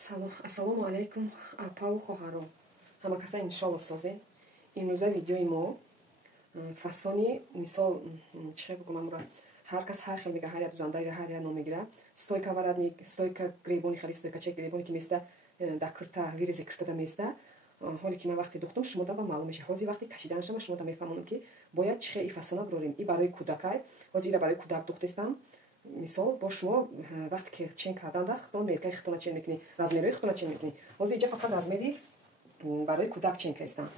Салом, ассалому алайкум, апау хоҳарон. Ҳама каса иншолло созем. Имрӯза видеои мо фасони мисол чӣ хел бигӯм амура ҳар кас ҳар хел мега, ҳар як дузандаира ҳар як ном мегира. Стойка варадник, стойка гребони хали стойкачаи гребони ки места да кирта виризи киртада места. ҳоле ки ман вақте духтум шумо да ба маълум меша. ҳозир вақти кашиданашама шумо да мефаҳмонам ки бояд чӣ хел и фасона брорем. И барои кӯдакай. Ҳозир ира барои кӯдак духтестам. Мисол бо шумо вақте ки чен карданда хитон меркаи хитона чен мекунӣ, размерои хитона чен мекунӣ. Ҳозир иҷа фақат размери барои кӯдак чен кардам.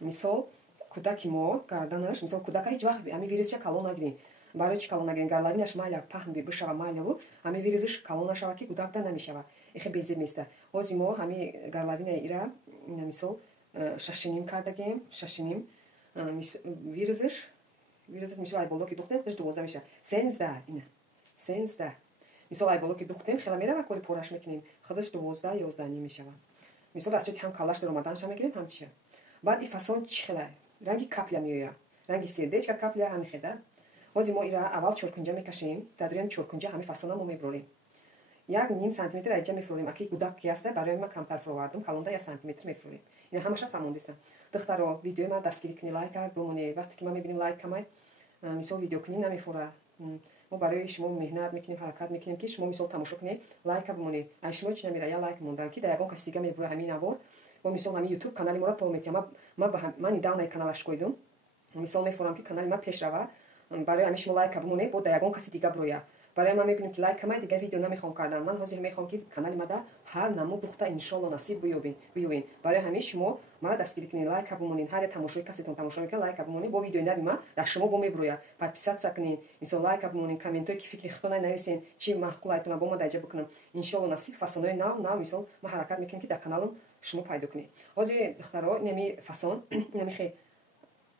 Мисол кӯдаки мо гарданаш, мисол кӯдака ҳеҷ вақт ами виризша калон нагирем. Барои чӣ калон нагирем? Гарлавинаш майля паҳн бишава майляву ами виризиш калон нашава ки кӯдак да намешава. Эхе безеб места. Ҳозир мо ами гарлавинаи ира мисол 6,5 кардагем, 6,5 виризиш мисол ай боло ки духтем худаш 12 меша. 13 ина. 13. Мисол ай боло ки духтем хела мерава коли пораш мекунем. Худаш 12 11 мешава. Мисол аз чоти ҳам калаш дар омаданша мегирем, ҳам чия. Баъд и фасон чӣ хела? Ранги капля меояд. Ранги сердечка капля ҳами хеда. Ҳозир мо ира аввал чоркунҷа мекашем, дар дуриями чоркунҷа ҳами фасона мо меброрем. 1.5 см айҷа мефурорем. Аки кӯдак ки аста барои ма камтар фуровардам, калонда 1 см мефурорем. Ина ҳамаша фаҳмондеса. Духтаро видеои ма дастгирӣ кунӣ, лайк кар бомонӣ. Вақте ки ма мебинем лайк камай, мисол видео кунӣ намефура. мо барои шумо меҳнат мекунем, ҳаракат мекунем ки шумо мисол тамошо кунед, лайка бимонед. Ай шумо чӣ намира я лайк мондан ки да ягон каси дига мебура ҳамин авор. Бо мисол ҳами YouTube канали моро то метия. Ма недавна каналаш койдум. Мисол мефурам ки канали ма пеш рава. Барои ҳами шумо лайка бимонед, бо да ягон каси дига броя. Барои ма мебинем ки лайк камай дига видео намехом кардан. Ман ҳозир мехоҳам ки канали ма да ҳар намуд духта иншолло насиб биёбем. Барои ҳами шумо мара дастгирӣ кунед, лайка бимонед. ҳар як тамошои касетон тамошо мекунад, лайка бимонед. бо видеои нави ма дар шумо бо меброяд. Подписатсия кунед, мисол лайка бимонед, комментое ки фикри хитона нависен, чи маъқул айтона бо ма даҷа бикунам. Иншолло насиб фасонои нав мисол ма ҳаракат мекунем ки дар каналам шумо пайдо кунед. Ҳозир духтаро инами фасон инамихе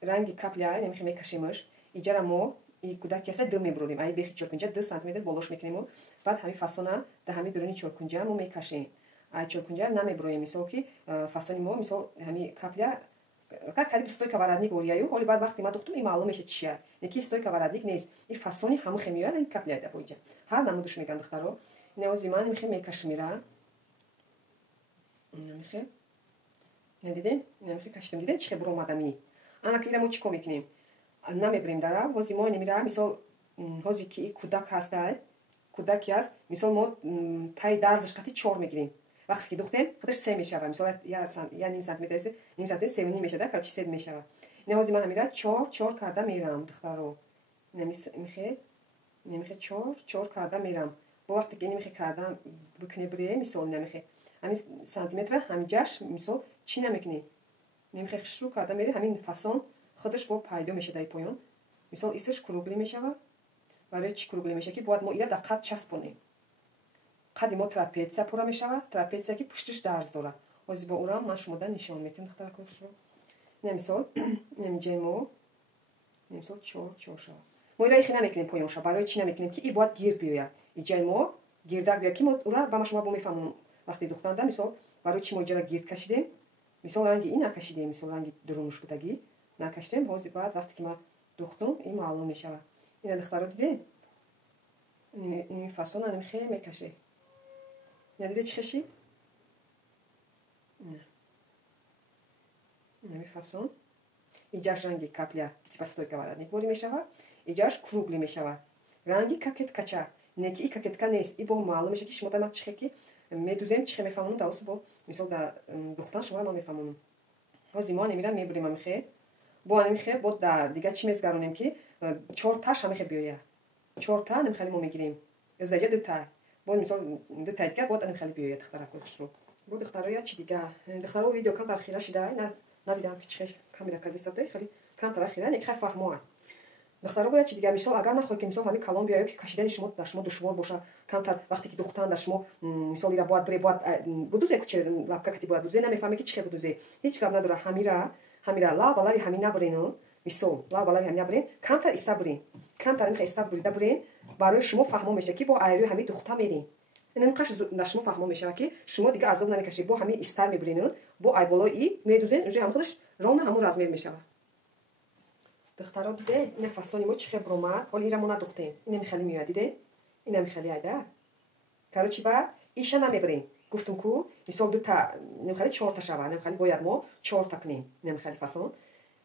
ранги капля инамихе мекашемаш. Иҷара мо и кӯдаки аста дил меброрем. Ай бехи чоркунҷа 2 см болош мекунем. Баъд ҳами фасона да ҳами дуруни чоркунҷа мо мекашем. Ай чоркунҷа намеброем. Мисол ки фасони мо мисол ҳами капля кариб стойка варадник орияю. ҳоли баъд вақте ма духтум и маълум меша чия. Неки стойка варадник нест. И фасони ҳамухе меояд ин капля да боиҷа. Ҳар намудуш меган духтаро. Ина ҳозир ман мехе мекашим ира. Ина мехе. Ина дидем? Ина мехе каштем. Дидем чӣ хел буромадами. Ана ки ира мо чӣ кор мекунем? Намебрем дара. Ҳозир мо немира мисол ҳозир ки кӯдак ҳастай, кӯдаки аст, мисол мо таи дарзаш қати 4 мегирем. Вақте ки духтем худаш 3 мешава. Мисол я 1 см 3 мешава, короче 3 мешава. Ина ҳозир ман ҳамира 4 карда мерам духтаро. Ина мехе 4 карда мерам. бо вақте ки немехе карда бикуне бре мисол немехе ҳами сантиметра ҳамиҷаш мисол чӣ намекунӣ? Немехе шурӯъ карда мере ҳамин фасон худаш бо пайдо мешава дар поён. Мисол исш кругли мешава. Барои чӣ кругли меша ки бояд мо ира дар қад часпонем. қади мо трапеция пура мешава. Трапеция ки пуштиш дарз дора. ҳозир бо урам ман шумо да нишон метем духтара кӯшро. ина мисол немиҷаи мо мисол 4 шава. мо ира ихи намекунем поёнша. Барои чӣ намекунем ки и бояд гирд биёяд. иҷаи мо гирдак биёяд ки мо ура ба ма шумо бо мефаҳмонам вақте духтанда мисол барои чӣ мо иҷара гирд кашидем. мисол ранги ин накашидем, мисол ранги дурумуш будагӣ накашидем. ҳозир баъд вақте ки ма духтум ин маълум мешава. ина духтаро дидем? Ин фасон анем хе мекаше. ина диде чӣ хеши? ина фасон иҷаш ранги капля типа стойка варадник бори мешава. иҷаш кругли мешава. ранги кокеткача. Не ки и кокетка нест. и бо маълум меша ки шумо да ма чӣ хел ки медузем чӣ хел мефаҳмонам да осу бо мисол да духтан шумо ма мефаҳмонам. ҳозир мо немира мебурем амихе. бо амихе бо да дига чӣ мезгаронем ки 4 таш амихе биёяд. 4 та немхали мо мегирем. заҷа 2 та. бо мисол 2 та дига бо немхали биёяд духтара кӯшро. бо духтаро я чӣ дига. духтаро видео кам дар хира шида. надидам ки чӣ хел камера кардистатай хали кам тара хира не хай фаҳмоа. духтаро бояд чӣ дига мисол агар нахоҳед ки мисол ҳами калон биёяд ки кашидани шумо дар шумо душвор боша камтар вақте ки духтан дар шумо мисол ира бояд бре бояд будузе куче лапка кати бояд будузе намефаҳме ки чӣ хел будузе ҳеҷ гап надора. ҳамира лав ба лави ҳами набурен. мисол лав ба лави ҳами набурен. камтар иста бурен. камтар инха иста бурида бурен. барои шумо фаҳмо меша ки бо айрӯи ҳами духта мерем. ин қаш дар шумо фаҳмо мешава ки шумо дига азоб намекашед. бо ҳами иста мебурен. бо ай болои и медузен уже ҳам худаш рона ҳамун размер мешава. духтаро диде ина фасони мо чӣ хел буромад. ҳоли ира мо надухтем. ина михали меояд диде. ина михали айда. короче баъд иша намебурем. гуфтум ку мисол дута немхали 4 та шава, немхали бояд мо 4 та кунем, немхали фасон.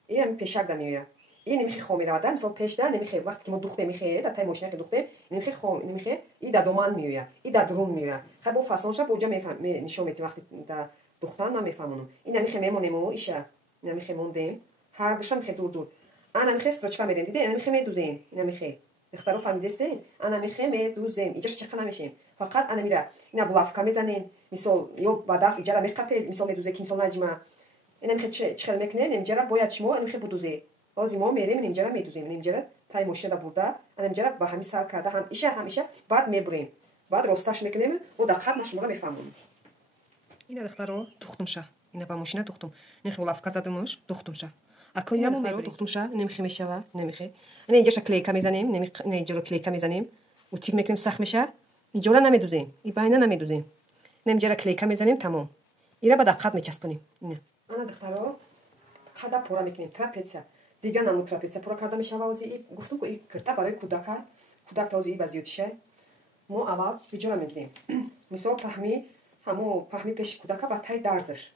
Ин пешак да миёяд. Ин немхи хо меравад, мисол пеш да немхи вақте ки мо духтем михе, да тай мошина ки духтем, немхи хо немхи и да доман миёяд, и да друн миёяд. Хай бо фасон ша боҷа нишон мети вақте да духтан ман мефаҳмонам. Ин немхи мемонему иша, немхи мондем, ҳар душа михе дур. Ана михе строчка медем, диде немхи медузем, немхи ихтаро фамидестен, ана михе медузем, иҷаш чақа намешем. Фақат ана мира ина булавка мезанем, мисол ё ба даст иҷара меқапе, мисол медузе ки мисол наҷма. Ина михе чихел мекне, немҷара бояд шумо ана михе будузе. Бози мо мерем немҷара медузем, немҷара тай мошина бурда, ана немҷара ба ҳами сар карда ҳам иша баъд мебурем. Баъд росташ мекунем, о даққат ма шуморо мефаҳмонам. Ина духтаро духтумша, ина ба мошина духтум. Нехе булавка задумаш, духтумша. Ако ина духтаро духтумша, немхи мешава, немхе. Ана инҷаша клейка мезанем, инҷаро клейка мезанем. Утик мекунем сахт меша. Иҷора намедузем, и байна намедузем. Немҷара клейка мезанем тамом. Ира ба даққат мечаспонем. Ина. Ана духтаро қада пора мекунем, трапеция. Дига намо трапеция пора карда мешава ози и гуфтум ку и кирта барои кудака, кудак та ози и ба зиёдиша. Мо аввал иҷора мекунем. Мисол паҳми ҳамо паҳми пеши кудака ба тай дарзаш.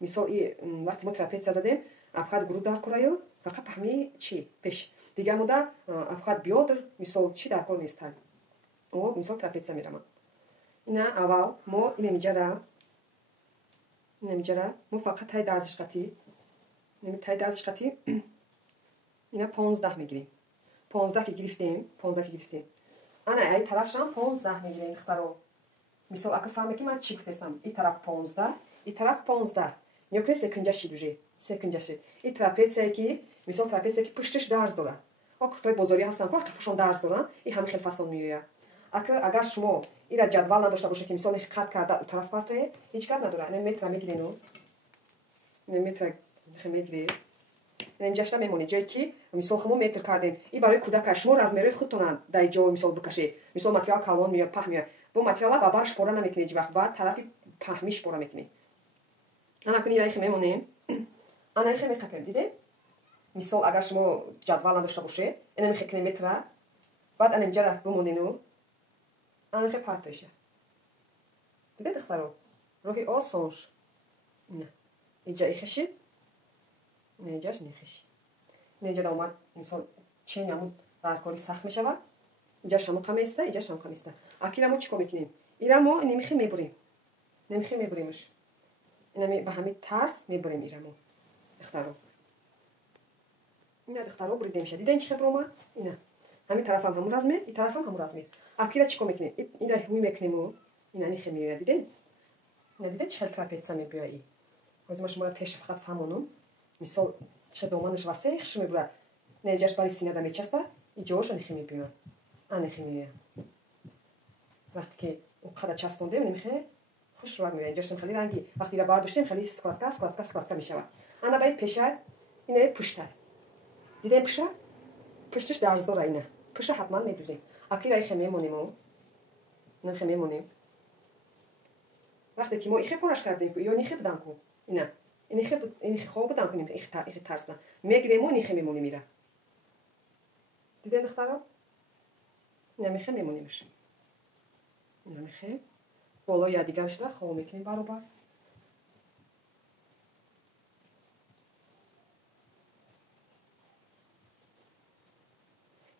Мисол и вақте мо трапеция задем, абхат груд дар кораё, фақат паҳми чи пеш. Дига мода абхат биёдр, мисол чи дар кор нест тай. О, мисол трапеция мерамам. Ина аввал мо немҷара мо фақат тай дарзиш қати. Тай дарзиш қати. Ина 15 мегирем. 15 ки гирифтем, 15 ки гирифтем. Ана ай тарафшам 15 мегирем духтаро. Мисол ака фаҳме ки ман чи гуфтестам, и тараф 15, и тараф 15. Нёкре секунҷаши дуже, секунҷаши. И трапеция ки, мисол трапеция ки пушташ дарз дора. О куртои бозорӣ ҳастанд, ко қафашон дарз доранд, и ҳами хел фасон меояд. Агар шумо ира ҷадвал надошта боша ки мисол қат карда у тараф партое, ҳеҷ гап надора. Не метра мегирену. Не метра мегире. Немҷашта мемонед ҷое ки мисол хмо метр кардем. И барои кудака шумо размерои худтонан дай ҷо мисол бикашед. Мисол материал калон меояд, паҳ меояд. Бо материала ба бар шпора намекунед ҷи вақт баъд тарафи паҳми шпора мекунед. Ана куни яйхе мемонем. Ана яйхе меқапем, диде? Мисол агар шумо ҷадвал надошта бошед, ина мехекунем метра. Баъд ана немҷара бимонену. Ана яйхе партоиша. Диде духтаро? Роҳи осонш. Ина. Иҷа ихешид. Неҷаш нехешид. Неҷада омад мисол чен ямуд дар кори сахт мешава. Иҷаш ҳамуқа места, иҷаш ҳамуқа места. Акира мо чико мекунем? Ира мо немихе мебурем. Немихе мебуремш. Ина ба ҳамин тарз мебурем ира мо. Духтаро. Ина духтаро буридемша. Дида ин чихе бурома? Ина. Ҳамин тарафам ҳамун размер, и тарафам ҳамун размер. Акира чико мекунем? Ира ҳуй мекунему. Ина нихе меояд, диде? Ина диде чихел трапеция мебиёи. Ҳозир ма шуморо пеша фақат фаҳмонам. Мисол чихел доманаш васех шу мебура. Неҷаш бари синада мечаспа, иҷоша нихе мебиёяд. Анехе меояд. Вақте ки уқада часпондем, немихе хушрӯяк меояд. Иҷошам хеле ранги. Вақте ира бардоштем, хеле складка мешавад. Ана баи пеша, ина пушта. Диде пуша? Пушташ дарздора ина. Пуша ҳатман медузем. Акира ихе мемонем. Нехе мемонем. Вақте ки мо ихе пораш кардем, ё нихе будам ку. Ина. Инихе хоб будам кунем, ихе тарзда. Мегирему, нихе мемонем ира. Диде духтаро? Ина мехе мемонемш. Ина мехе. Боло я дигаршда хоб мекунем баробар.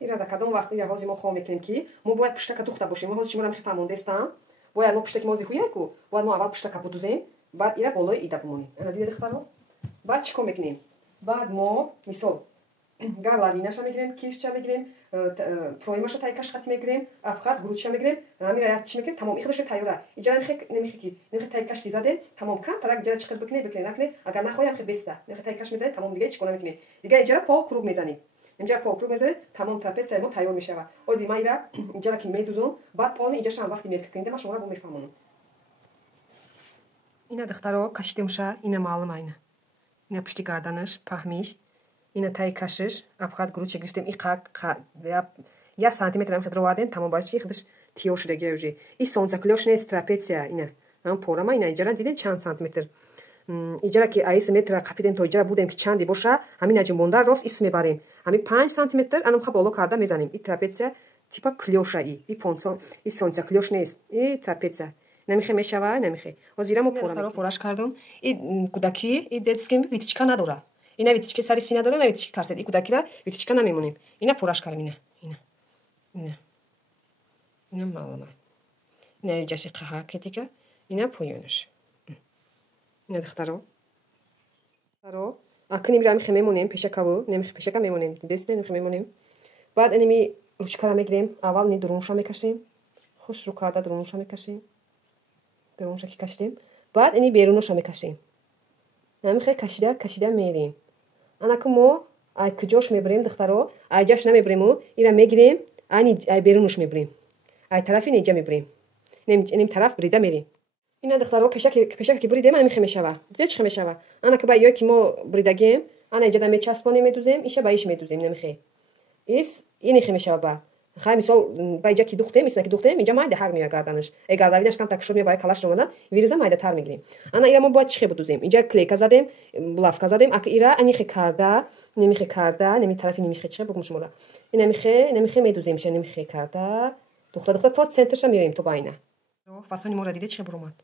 ира да кадом вақт ира ҳозир мо хоб мекунем ки мо бояд пуштака духта бошем. Мо ҳозир шуморо мехе фаҳмондестам. Бояд мо пуштаки мози ҳуяй ку. Бояд мо аввал пуштака будузем, баъд ира болои ида бимонем. Ана диде духтаро? Баъд чико мекунем? Баъд мо мисол гар лавинаша мегирем, кифча мегирем, проймаша тайкаш қати мегирем, абхат грудша мегирем, амира як чи мекунем, тамом ихдоше тайёра. Иҷа немихе тайкаш ки задем, тамом кам тарак ҷара чиқир бикне, накне, агар нахоҳем хе беста. Немихе тайкаш мезанем, тамом дига чико намекунем. Дига иҷара пол круг мезанем. Инҷа пол круг мезанем, тамом трапеция мо тайёр мешава. Ози ма ира иҷара ки медузон, баъд полни иҷашам вақти меркунем, ма шуморо бо мефаҳмонам. Ина духтаро кашидемша, ина маълума ина. Ина пушти гарданаш, паҳмиш. Ина тай кашиш, абхат грудча гирифтем, я сантиметр ам хедро вардем, тамом барои ки худаш тиёр шудагия уже. И солнцаклёш нест трапеция ина. Ам порама ина иҷара дидем чанд сантиметр. Иҷара ки айс метра қапидем то иҷара будем ки чанди боша, ҳамин аҷумбонда рост ис мебарем. Ҳамин 5 сантиметр анамха боло карда мезанем. И трапеция типа клёша и солнцаклёш нест. И трапеция. намехе мешава, намехе. Ҳозира мо пураш кардум. И кудаки, и детским витичка надора. Ина витичка сари сина дора, ина витичка карсед. И кудакира витичка намемонем. Ина пураш кардем, ина малама. Ина ҷаши қаҳа кетика, ина поёнаш. Ина духтаро. Акни мира намехе мемонем, пешакаву, намехе пешака мемонем. Дидесте намехе мемонем. Баъд иними ручкара мегирем. Аввал ни дурунша мекашем. Хушру карда дурунша мекашем. Дурунша ки кашидем. Баъд ини берунуша мекашем. намехе кашида мерем. Анаку мо ай куҷош мебирем духтаро, ай ҷаш намебирему, ира мегирем, ай берунуш мебирем. Ай тарафи неҷа мебирем. Ним тараф брида мерем. Ина духтаро пешака ки бридем, намехе мешава. Дидед чӣ мешава? Анаку ба ёй ки мо бридагем, ана иҷада мечаспонем медузем, иша ба иш медузем, намехе. Инихе мешава ба. Хай мисол ба иҷа ки духтем, исна ки духтем, иҷа майда ҳаг меояд гарданаш. Гардавинаш кам так шуд мебарад, калаш омада, вириза майдатар мегирем. Ана ира мо бояд чихе будузем. Иҷа клейка задем, булавка задем, ак ира анихе карда, неми тарафи немихе чихе бугум шумода. Немихе медузем, ша немихе карда. Духта то центрша меоем то байна. Фасони мора диде чихе буромад.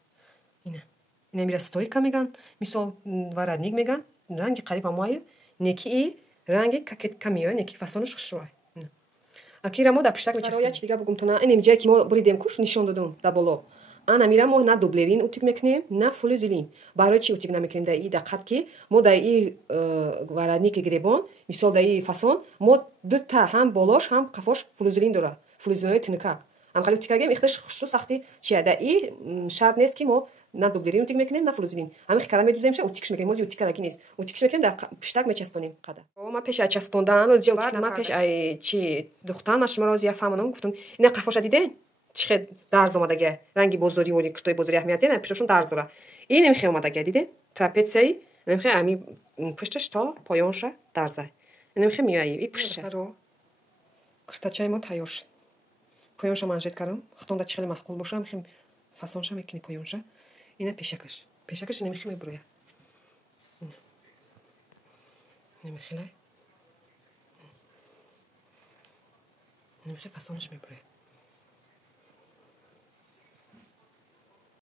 Ина мира стойка меган, мисол варадник меган, ранги қариб ҳамои, неки и ранги какетка меояд, неки фасонуш хушрӯай. Акира мо да пиштак мечаспонем. Яч дига бугумтона, инем ҷае ки мо буридем куш нишон додум да боло. Ана мира мо на дублерин утик мекунем, на фулузилин. Барои чи утик намекунем да и даққат ки мо да и варадники гиребон, мисол да и фасон, мо дута ҳам болош, ҳам қафош фулузилин дора. Фулузилинои тинка. Амқали утикагем ихташ хушу сахти чия да и шарт нест ки мо на дублерин утик мекунем, на фулузилин. Амихе кара медуземша утикш мекунем, мози утикараги нест. Утикш мекунем да пиштак мечаспонем қада. Ма пеш ай часпондан, ҷа утик ма пеш ай чи духтан, ма шумаро зия фаҳмонам, гуфтам, ина қафоша диден? Чихе дарз омадагия, ранги бозори оли куртои бозори аҳамият дена, пешошун дарз дора. И немихе омадагия, диден? Трапециаи, немихе ами пушташ то поёнша дарзай. Немихе миёяи, и пушташа. Куртачаи мо тайёр шуд. Поёнша манжет кардам, хутонда чихели маҳқул боша, немихе фасонша мекунӣ поёнша. Ина пешакаш. Пешакаш немихе мебурояд. Немихе фасонш мебурояд.